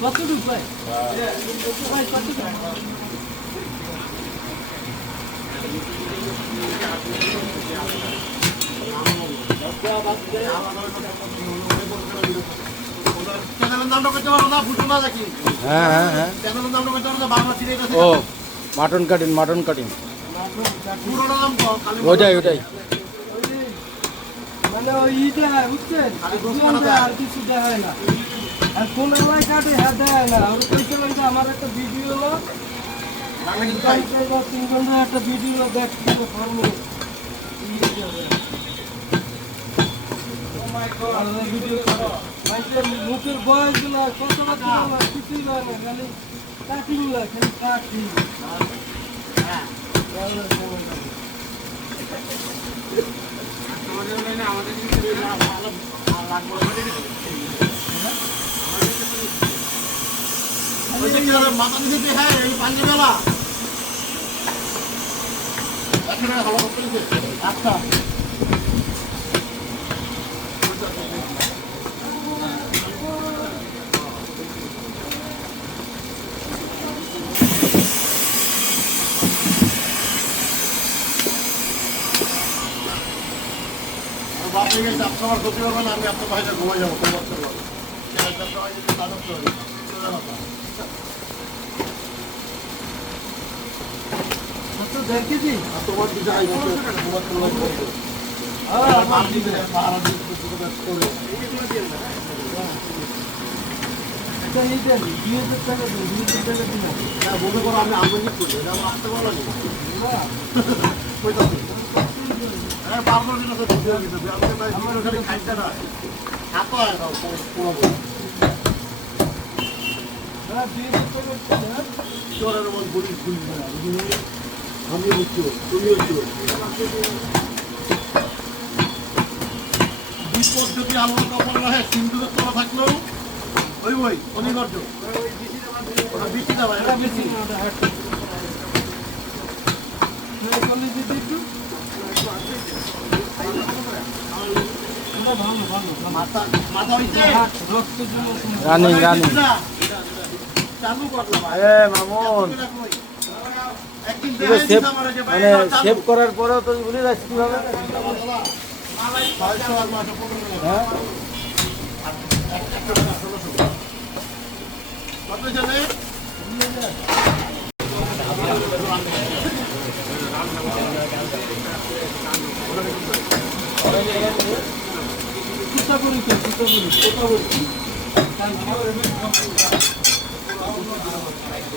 কতটুকু ভাই? ভাই কতটুকু? হ্যাঁ হ্যাঁ হ্যাঁ ও মাটন কাটিং ওটাই মানে ওই ইটা বুঝছেন আর কিছু দেখায় না আর কোন এলাকায় কাটে হ্যাঁ দেখায় না ওরা কইছিলাম যে আমার একটা ভিডিও হলো 3 ঘন্টা একটা ভিডিও দেখছি ফার্মে ভিডিও মুখের বয়স গুলো কথাবার্তা কিছুই হয় না খালি কাটিং খালি কাটিং মাথা দিতে হ্যাঁ এই পাঞ্জাবেলা আচ্ছা বাপে গেছে আপনার ক্ষতি হবে না আমি আপনার ভাইটা ঘুমাই যাবো দেখেছি তোমার কি যাই মনে করো আমি আমদানি করি আমার আসতে বলো হ্যাঁ বারবার দিন আছে আমার ওখানে খাইতে না হাতো আর চোরের মধ্যে বলি আমি বুঝছো তুমি বুঝছো দুই পদ্ধতি আলোর কপাল রহে সিন্ধুদের তোলা থাকলেও ওই অনিবার্য ওটা বেশি যাবে এটা বেশি রানিং চালু করলাম মামুন মানে সেভ করার পরেও তো ভুলে যাচ্ছি কিভাবে হ্যাঁ চিন্তা করি